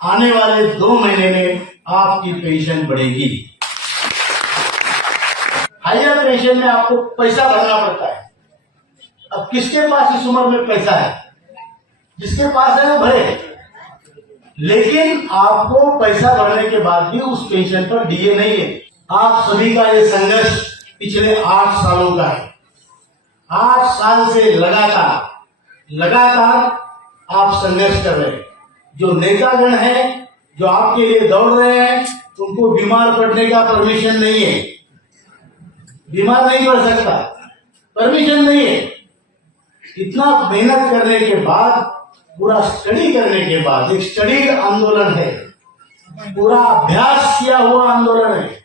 आने वाले 2 महीने में आपकी पेंशन बढ़ेगी। हायर पेंशन में आपको पैसा भरना पड़ता है। अब किसके पास इस उम्र में पैसा है? जिसके पास है वो भरे, लेकिन आपको पैसा भरने के बाद भी उस पेंशन पर डीए नहीं है। आप सभी का ये संघर्ष पिछले 8 सालों का है। 8 साल से लगातार आप संघर्ष कर रहे हैं। जो नेतागण हैं, जो आपके लिए दौड़ रहे हैं, उनको बीमार पड़ने का परमिशन नहीं है। बीमार नहीं पड़ सकता, परमिशन नहीं है। इतना मेहनत करने के बाद, पूरा स्टडी करने के बाद, एक स्टडी आंदोलन है, पूरा अभ्यास किया हुआ आंदोलन है।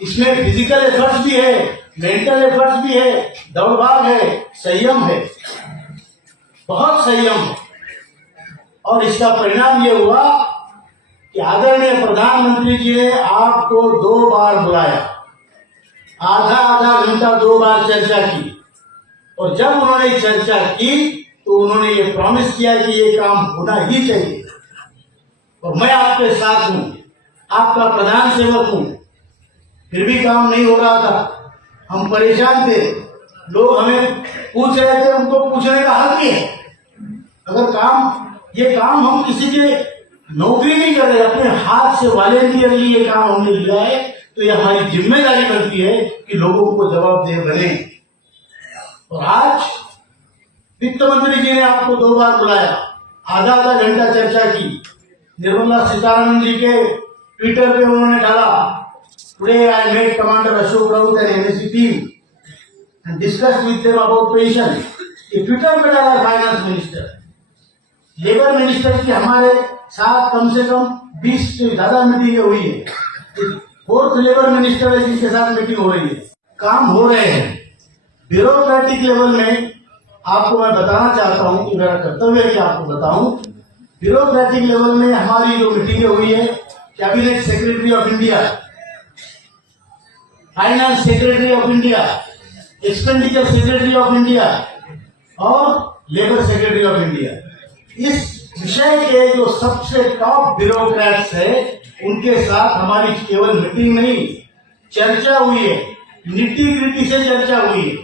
इसमें फिजिकल एफर्ट्स भी है, मेंटल एफर्ट्स भी है, दौड़ भाग है, संयम है, बहुत संयम है। और इसका परिणाम ये हुआ कि आदरणीय प्रधानमंत्री जी ने आपको 2 बार बुलाया, आधा घंटा 2 बार चर्चा की। और जब उन्होंने चर्चा की तो उन्होंने ये प्रॉमिस किया कि ये काम होना ही चाहिए। और मैं आपके साथ हूं, आपका प्रधान सेवक हूं। फिर भी काम नहीं हो रहा था, हम परेशान थे। लोग हमें पूछ रहे थे, उनको पूछने का हक भी है। अगर ये काम हम किसी के नौकरी नहीं कर रहे, अपने हाथ से वॉलेंटियरली ये काम हमने लिया है, तो ये हमारी जिम्मेदारी बनती है कि लोगों को जवाबदेह बने। और आज वित्त मंत्री जी ने आपको 2 बार बुलाया, आधा घंटा चर्चा की। निर्मला सीतारमण जी के ट्विटर पे उन्होंने डाला, today I met commander Ashok Raut and NSC team and discuss with them about pension. ये ट्विटर पे डाला फाइनेंस मिनिस्टर। लेबर मिनिस्टर की हमारे साथ कम से कम 20 से ज्यादा मीटिंगें हुई है। 4th लेबर मिनिस्टर है जिनके साथ मीटिंग हो रही है। काम हो रहे हैं। ब्यूरोक्रेटिक लेवल में आपको मैं बताना चाहता हूं कि मेरा कर्तव्य है कि आपको बताऊं। ब्यूरोक्रेटिक लेवल में हमारी जो मीटिंगें हुई है, cabinet secretary of India, finance secretary of India, expenditure secretary of India और लेबर सेक्रेटरी ऑफ इंडिया, इस विषय के जो सबसे टॉप ब्यूरोक्रेट्स है, उनके साथ हमारी केवल मीटिंग नहीं, चर्चा हुई है, निटी ग्रिटी से चर्चा हुई है।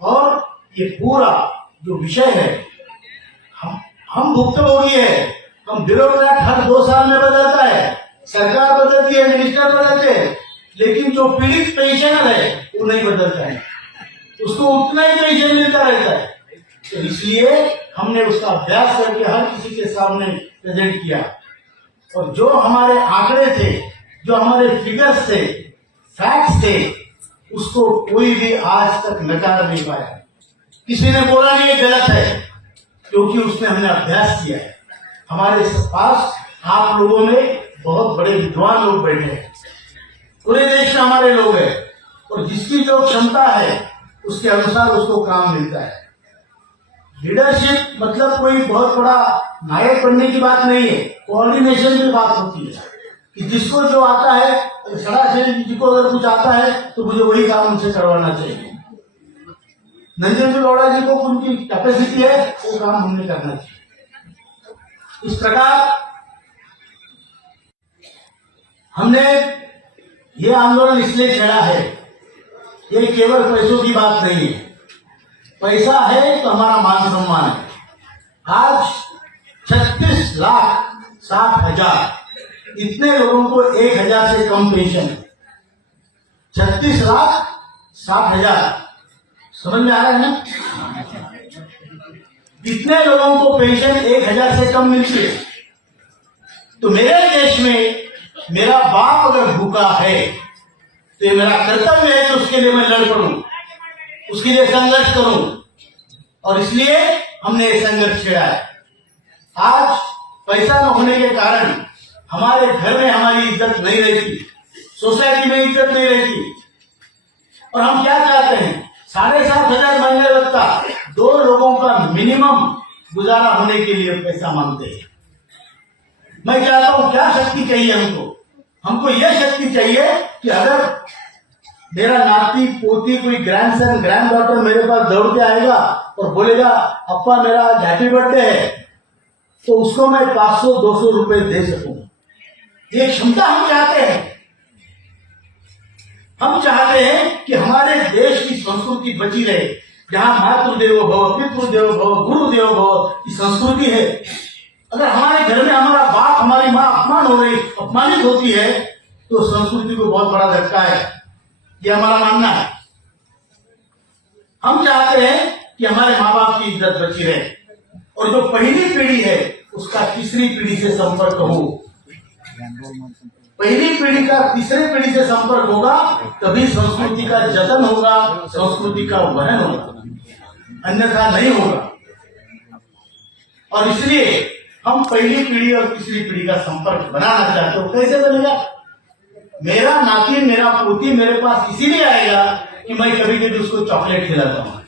और ये पूरा जो विषय है, हम भुक्तभोगी है। हम ब्यूरोक्रेट हर 2 साल में बदलता है, सरकार बदलती है, मिनिस्टर बदलते हैं, लेकिन जो पीड़ित पेंशनर है वो नहीं बदलता है, उसको उतना ही पेंशन मिलता रहता है। तो इसलिए हमने उसका अभ्यास करके हर किसी के सामने प्रेजेंट किया। और जो हमारे आंकड़े थे, जो हमारे फिगर्स थे, फैक्ट्स थे, उसको कोई भी आज तक नकार नहीं पाया। किसी ने बोला नहीं ये गलत है, क्योंकि उसमें हमने अभ्यास किया है। हमारे पास आप लोगों में बहुत बड़े विद्वान लोग बैठे हैं, पूरे देश में हमारे लोग हैं, और जिसकी जो क्षमता है उसके अनुसार उसको काम मिलता है। लीडरशिप मतलब कोई बहुत बड़ा नायक बनने की बात नहीं है, कोऑर्डिनेशन की बात होती है कि जिसको जो आता है, सरासरी जी को अगर कुछ आता है तो मुझे वही काम उनसे करवाना चाहिए। नंदेंद्र गौड़ा जी को उनकी कैपेसिटी है, वो काम हमने करना चाहिए। इस प्रकार हमने ये आंदोलन इसलिए छेड़ा है, ये केवल पैसों की बात नहीं है। पैसा है तो हमारा मान सम्मान है। आज 36,60,000 इतने लोगों को 1,000 से कम पेंशन है। 36,60,000 समझ में आ रहा है ना? इतने लोगों को पेंशन 1,000 से कम मिलती है। तो मेरे देश में मेरा बाप अगर भूखा है तो ये मेरा कर्तव्य है कि उसके लिए मैं लड़ पड़ूं, उसके लिए संघर्ष करूं। और इसलिए हमने ये संघर्ष छेड़ा है। आज पैसा न होने के कारण हमारे घर में हमारी इज्जत नहीं रहती, सोसाइटी में इज्जत नहीं रहती। और हम क्या चाहते हैं? 7,500 महीने लगता 2 लोगों का मिनिमम गुजारा होने के लिए पैसा मांगते हैं। मैं चाहता हूं, क्या शक्ति चाहिए हमको यह शक्ति चाहिए कि अगर मेरा नाती पोती कोई ग्रैंडसन ग्रैंड डॉटर मेरे पास दौड़ के आएगा और बोलेगा अप्पा मेरा आज हैप्पी बर्थडे है, तो उसको मैं 500-200 रुपए दे सकूंगा। ये क्षमता हम चाहते हैं। हम चाहते हैं कि हमारे देश की संस्कृति बची रहे, जहां मातृदेवो भव, पितृदेवो भव, गुरुदेवो भव की संस्कृति है। अगर हमारे घर में हमारा बाप, हमारी माँ अपमानित होती है, तो संस्कृति को बहुत बड़ा धक्का है। ये हमारा मानना है। हम चाहते हैं कि हमारे माँ बाप की इज्जत बची रहे, और जो पहली पीढ़ी है उसका तीसरी पीढ़ी से संपर्क हो। पहली पीढ़ी का तीसरी पीढ़ी से संपर्क होगा, तभी संस्कृति का जतन होगा, संस्कृति का वहन होगा, अन्यथा नहीं होगा। और इसलिए हम पहली पीढ़ी और तीसरी पीढ़ी का संपर्क बनाना चाहते हो। कैसे बनेगा? मेरा नाती, मेरा पोती मेरे पास इसीलिए आएगा कि मैं कभी कभी उसको चॉकलेट खिलाता हूँ,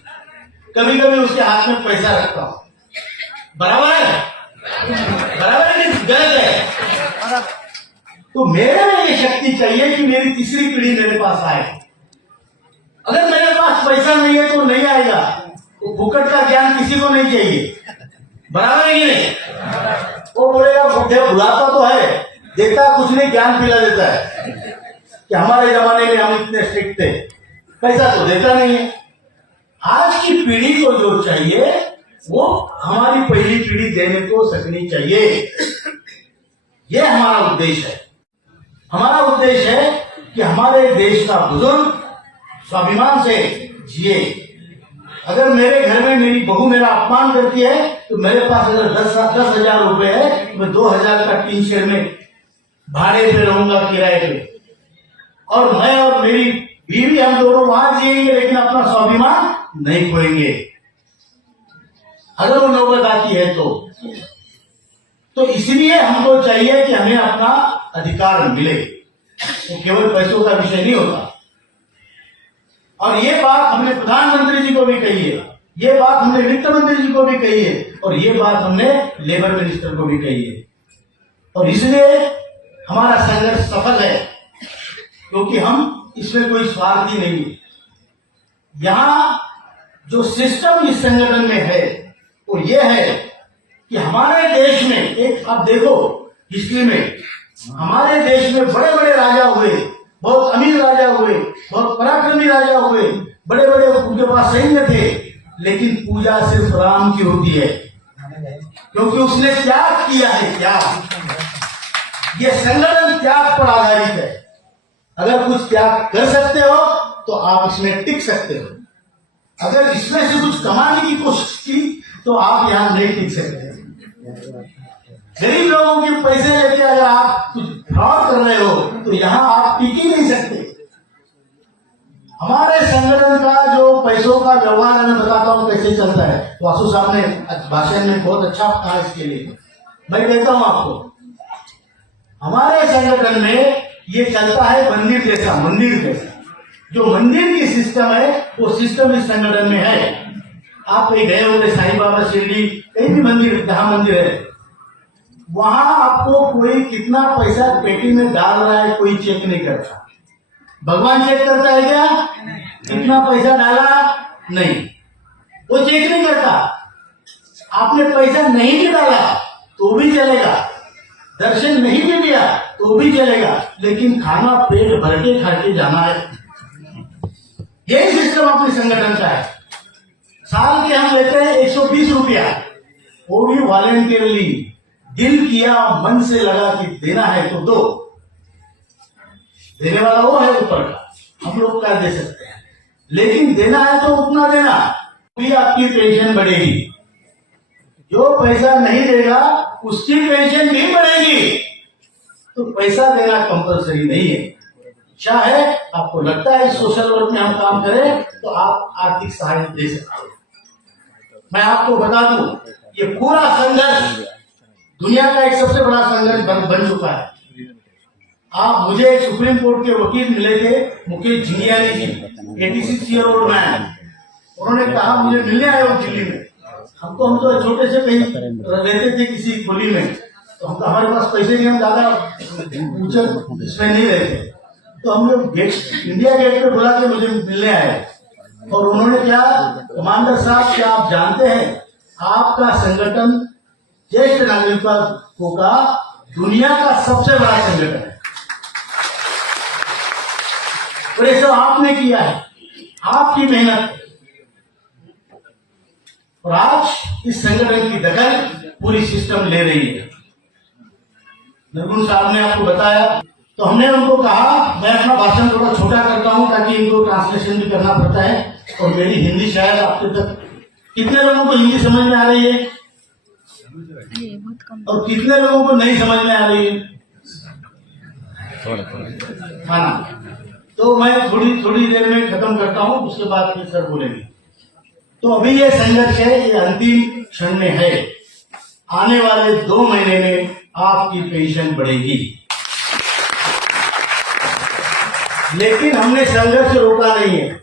कभी कभी उसके हाथ में पैसा रखता हूँ। बराबर है? बराबर है कि गलत है? तो मेरे में ये शक्ति चाहिए कि मेरी तीसरी पीढ़ी मेरे पास आए। अगर मेरे पास पैसा नहीं है तो नहीं आएगा। तो फुकट का ज्ञान किसी को नहीं चाहिए। बराबर है कि नहीं? वो बोलेगा बुढ़े बुलाता तो है, देता कुछ नहीं, ज्ञान पिला देता है कि हमारे जमाने में हम इतने स्ट्रिक्ट थे, पैसा तो देता नहीं है। आज की पीढ़ी को जो चाहिए वो हमारी पहली पीढ़ी देने को सकनी चाहिए। ये हमारा उद्देश्य है। हमारा उद्देश्य है कि हमारे देश का बुजुर्ग स्वाभिमान से जिए। अगर मेरे घर में मेरी बहू मेरा अपमान करती है, तो मेरे पास अगर 10,000 रुपए है, तो मैं 2,000 का टीन शेड में भाड़े पे रहूंगा, किराए पे, और मैं और मेरी बीवी हम दोनों वहां जिएंगे, लेकिन अपना स्वाभिमान नहीं खोएंगे। अगर वो नौबत आती है तो इसलिए हमको चाहिए कि हमें अपना अधिकार मिले। तो केवल पैसों का विषय नहीं होता। और ये बात हमने प्रधानमंत्री जी को भी कही है, ये बात हमने वित्त मंत्री जी को भी कही है, और ये बात हमने लेबर मिनिस्टर को भी कही है। और इसलिए हमारा संघर्ष सफल है, क्योंकि हम इसमें कोई स्वार्थी नहीं है। यहां जो सिस्टम इस संगठन में है वो ये है कि हमारे देश में एक, आप देखो हिस्ट्री में हमारे देश में बड़े बड़े राजा हुए, बहुत अमीर राजा हुए, बहुत पराक्रमी राजा हुए, बड़े बड़े उनके पास सैन्य थे, लेकिन पूजा सिर्फ राम की होती है, क्योंकि उसने त्याग किया है। त्याग, ये संगठन त्याग पर आधारित है। अगर कुछ त्याग कर सकते हो तो आप इसमें टिक सकते हो। अगर इसमें से कुछ कमाने की कोशिश की तो आप यहां नहीं टिक सकते। गरीब लोगों के पैसे लेके अगर आप कुछ फ्रॉड कर रहे हो तो यहां आप टिक ही नहीं सकते। हमारे संगठन का जो पैसों का व्यवहार मैं बताता हूं कैसे चलता है। वासु साहब ने भाषण में बहुत अच्छा कहा इसके लिए। मैं कहता हूं आपको, हमारे संगठन में ये चलता है मंदिर जैसा। जो मंदिर की सिस्टम है वो सिस्टम इस संगठन में है। आप कहीं गए होंगे साईं बाबा शिरडी, कहीं भी मंदिर, जहां मंदिर है वहां आपको कोई कितना पैसा पेटी में डाल रहा है कोई चेक नहीं करता। भगवान चेक करता है क्या? कितना पैसा डाला? नहीं, वो चेक नहीं करता। आपने पैसा नहीं भी डाला तो भी चलेगा, दर्शन नहीं भी दिया तो भी चलेगा, लेकिन खाना पेट भर के खा के जाना है। यही सिस्टम अपने संगठन का है। साल के हम लेते हैं 120 रुपया, वो भी वॉलेंटियरली, दिल किया मन से लगा कि देना है तो दो। देने वाला वो है ऊपर का, हम लोग क्या दे सकते हैं, लेकिन देना है तो उतना देना, भी आपकी पेंशन बढ़ेगी। जो पैसा नहीं देगा उसकी पेंशन भी बढ़ेगी। तो पैसा देना कंपलसरी नहीं है। इच्छा है, आपको लगता है सोशल वर्क में हम काम करें तो आप आर्थिक सहायता दे सकते हैं। मैं आपको बता दूं, ये पूरा संघर्ष दुनिया का एक सबसे बड़ा संघर्ष बन चुका है। आप, मुझे एक सुप्रीम कोर्ट के वकील मिले थे, मुकेश झिंगियानी जी, 86 ईयर ओल्ड मैन। उन्होंने कहा मुझे मिलने आए हो दिल्ली में। हम तो छोटे से कहीं रहते थे किसी खुली में, तो हम हमारे पास पैसे नहीं, हम ज्यादा ऊंचे इसमें नहीं रहते। तो हम लोग इंडिया गेट पे बुला के मुझे मिलने आए, और उन्होंने क्या, कमांडर साहब क्या आप जानते हैं आपका संगठन ज्येष्ठ नागरिकों का दुनिया का सबसे बड़ा संगठन है। और ये सब आपने किया है, आपकी मेहनत। और आज इस संगठन की दखल पूरी सिस्टम ले रही है। निर्गुण साहब ने आपको बताया, तो हमने उनको कहा मैं अपना भाषण थोड़ा छोटा करता हूं ताकि इनको ट्रांसलेशन भी करना पड़ता है। और मेरी हिंदी शायद आपके तक, कितने लोगों को हिंदी समझ में आ रही है और कितने लोगों को नहीं समझ में आ रही है? हाँ, तो मैं थोड़ी देर में खत्म करता हूं, उसके बाद फिर सर बोलेंगे। तो अभी ये संघर्ष है, ये अंतिम क्षण में है। आने वाले 2 महीने में आपकी पेंशन बढ़ेगी, लेकिन हमने संघर्ष रोका नहीं है।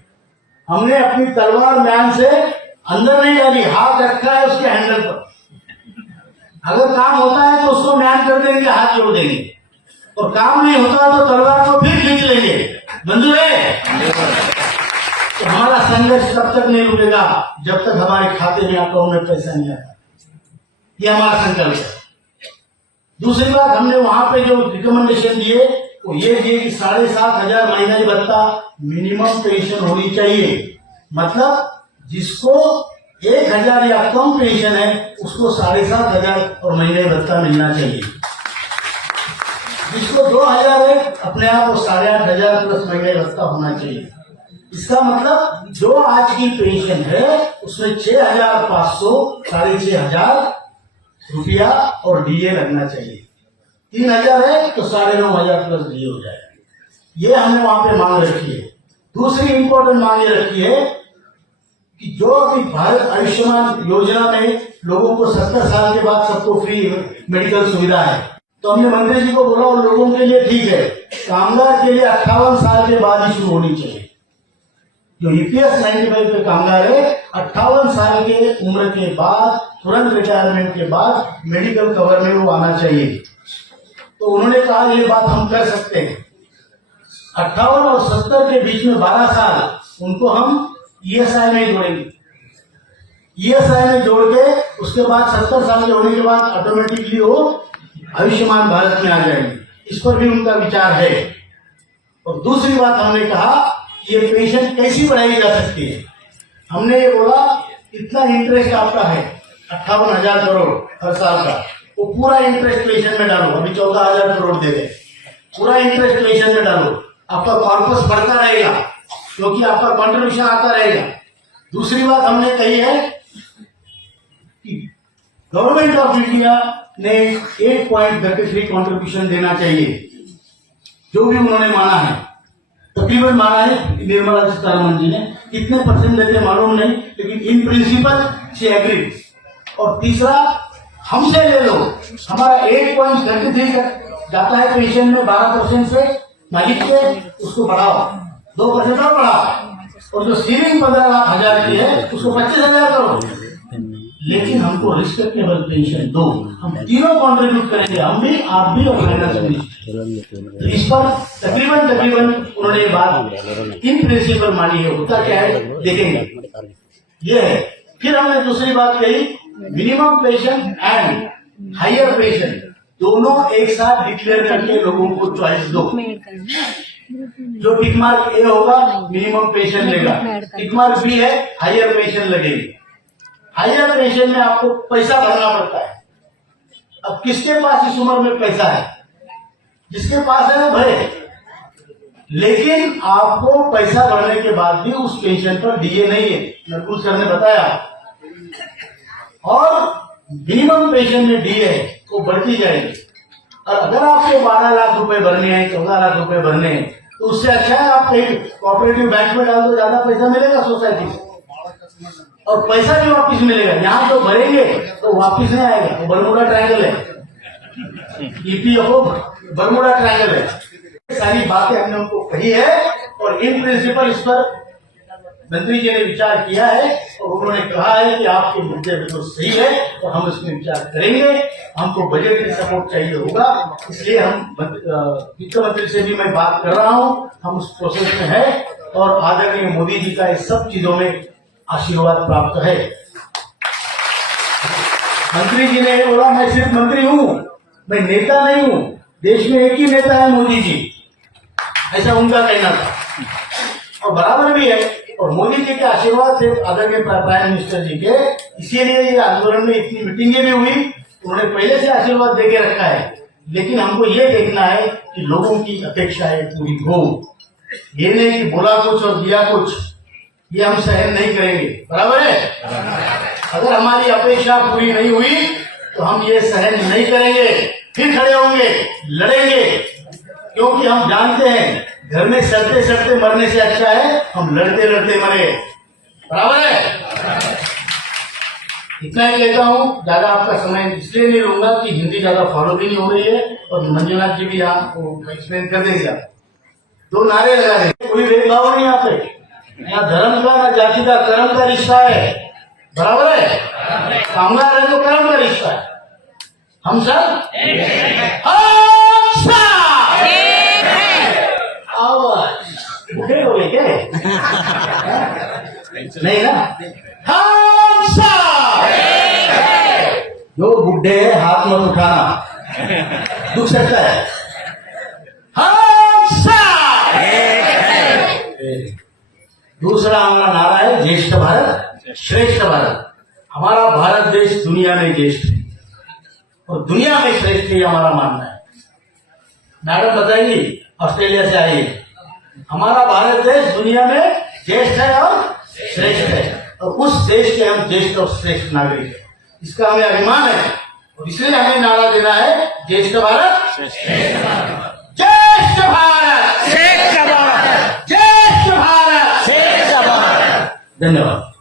हमने अपनी तलवार म्यान से अंदर नहीं डाली, हाथ रखा है उसके हैंडल पर। अगर काम होता है तो उसको म्यान कर देंगे, हाथ जोड़ देंगे, और काम नहीं होता तो तलवार को फिर खींच लेंगे। मंजूर है? तो हमारा संघर्ष तब तक नहीं रुकेगा जब तक हमारे खाते में, अकाउंट में पैसा नहीं आता। ये हमारा संकल्प है। दूसरी बात, हमने वहां पे जो रिकमेंडेशन दिए वो ये दिए कि 7,500 महंगाई भत्ता मिनिमम पेंशन होनी चाहिए। मतलब जिसको 1,000 या कम पेंशन है उसको 7,500 और महंगाई भत्ता मिलना चाहिए। जिसको 2,000 है अपने आप वो 8,500 प्लस महंगाई भत्ता होना चाहिए। इसका मतलब जो आज की पेंशन है उसमें 6,500, 6,500 रुपया और डीए लगना चाहिए। 3,000 है तो 9,500 प्लस डीए हो जाएगा। ये हमने वहां पे मांग रखी है। दूसरी इंपॉर्टेंट मांग ये रखी है कि जो अभी भारत आयुष्मान योजना में लोगों को 70 साल के बाद सबको फ्री मेडिकल सुविधा है, तो हमने मंत्री जी को बोला उन लोगों के लिए ठीक है, कामगार के लिए 58 साल के बाद ही शुरू होनी चाहिए। जो ईपीएस 95 पे कामगार है, 58 साल के उम्र के बाद, तुरंत रिटायरमेंट के बाद मेडिकल कवर में वो आना चाहिए। तो उन्होंने कहा ये बात हम कर सकते हैं। 58 और 70 के बीच में 12 साल उनको हम ईएसआई में जोड़ेंगे। ईएसआई में जोड़ के उसके बाद 70 साल के होने के बाद ऑटोमेटिकली वो आयुष्मान भारत में आ जाएंगे। इस पर भी उनका विचार है। और दूसरी बात हमने कहा ये पेंशन कैसी बढ़ाई जा सकती है। हमने ये बोला इतना इंटरेस्ट आपका है 58,000 करोड़ हर साल का, वो पूरा इंटरेस्ट पेंशन में डालो। अभी 14,000 करोड़ दे रहे, पूरा इंटरेस्ट पेंशन में डालो। आपका कॉर्पस बढ़ता रहेगा क्योंकि आपका कॉन्ट्रीब्यूशन आता रहेगा। दूसरी बात हमने कही है कि गवर्नमेंट ऑफ इंडिया ने 8.33 कॉन्ट्रीब्यूशन देना चाहिए, जो भी उन्होंने माना है, तकरीबन माना है निर्मला सीतारमण जी ने। कितने परसेंट देते मालूम नहीं, लेकिन इन प्रिंसिपल से एग्री। और तीसरा, हमसे ले लो, हमारा 8.33 जाता है पेंशन में 12% से मालिक के, उसको बढ़ाओ 2% और बढ़ाओ। और जो सीलिंग 15,00,000 की है उसको 25,000 करो, लेकिन हमको रिस्पेक्टेबल पेंशन दो। हम तीनों कॉन्ट्रीब्यूट करेंगे, हम भी, आप भी और फाइनेंस मिनिस्टर। तो इस पर तकरीबन उन्होंने ये बात इन प्रिंसिपल मानी है। होता क्या है देखेंगे, ये है। फिर हमने दूसरी बात कही, minimum pension and higher pension दोनों एक साथ डिक्लेयर करके लोगों को चॉइस दो। जो टिक मार्क ए होगा मिनिमम पेंशन लेगा, टिक मार्क बी है हायर पेंशन लगेगी। हायर पेंशन में आपको पैसा भरना पड़ता है। अब किसके पास इस उम्र में पैसा है? जिसके पास है वो भरे, लेकिन आपको पैसा भरने के बाद भी उस पेंशन पर डीए नहीं है, नरकुल सर ने बताया। और मिनिमम पेंशन में डीए है, वो बढ़ती जाएगी। और अगर आपको 12 लाख रुपए भरने हैं, 14 लाख रुपए भरने हैं, तो उससे अच्छा है आप कहीं कोऑपरेटिव बैंक में डाल दो, ज्यादा पैसा मिलेगा सोसाइटी से, और पैसा भी वापिस मिलेगा। यहाँ तो भरेंगे तो वापिस नहीं आएगा। वो बरमुडा ट्रायंगल है, ईपीएफओ बरमुडा ट्रायंगल है। सारी बातें हमने उनको कही है और इन प्रिंसिपल इस पर मंत्री जी ने विचार किया है और उन्होंने कहा है कि आपके मुद्दे बिल्कुल सही है और हम इसमें विचार करेंगे। हमको बजट में सपोर्ट चाहिए होगा, इसलिए हम वित्त मंत्री से भी मैं बात कर रहा हूँ। हम उस प्रोसेस में है और आदरणीय मोदी जी का इस सब चीजों में आशीर्वाद प्राप्त है। मंत्री जी ने बोला मैं सिर्फ मंत्री हूँ, मैं नेता नहीं हूँ, देश में एक ही नेता है मोदी जी, ऐसा उनका कहना था। और बराबर भी है। और मोदी जी के आशीर्वाद थे आदरणीय प्राइम मिनिस्टर जी के, इसीलिए ये आंदोलन में इतनी मीटिंगें भी हुई। उन्होंने पहले से आशीर्वाद दे के रखा है, लेकिन हमको ये देखना है कि लोगों की अपेक्षाएं पूरी हो। ये नहीं कि बोला कुछ और दिया कुछ, ये हम सहन नहीं करेंगे। बराबर है। अगर हमारी अपेक्षा पूरी नहीं हुई तो हम ये सहन नहीं करेंगे, फिर खड़े होंगे, लड़ेंगे, क्योंकि हम जानते हैं घर में सड़ते सड़ते मरने से अच्छा है हम लड़ते लड़ते मरे। बराबर है। इतना ही कहता हूँ, ज्यादा आपका समय इसलिए नहीं लूंगा कि हिंदी ज्यादा फॉलो भी नहीं हो रही है और मंजुनाथ जी भी यहाँ एक्सप्लेन कर देंगे। दो नारे लगा रहे, कोई भेदभाव नहीं यहाँ पे, यहाँ धर्म का ना जाति का कर्म का रिश्ता है। बराबर है। कामगार है तो कर्म का रिश्ता है। हम सब बुढ़े हो गए क्या? नहीं ना। हम सब जो बुढ़े हैं हाथ मत उठाना, दुख सकता है। हम सब। दूसरा हमारा नारा है ज्येष्ठ भारत श्रेष्ठ भारत। हमारा भारत देश दुनिया में ज्येष्ठ है और दुनिया में श्रेष्ठ ही हमारा मानना है। मैडम बताएंगी ऑस्ट्रेलिया से आई, हमारा भारत देश दुनिया में ज्येष्ठ है और श्रेष्ठ है, और उस देश के हम ज्येष्ठ और श्रेष्ठ नागरिक हैं। इसका हमें अभिमान है और इसलिए हमें नारा देना है ज्येष्ठ भारत ज्येष्ठ भारत ज्येष्ठ भारत। धन्यवाद।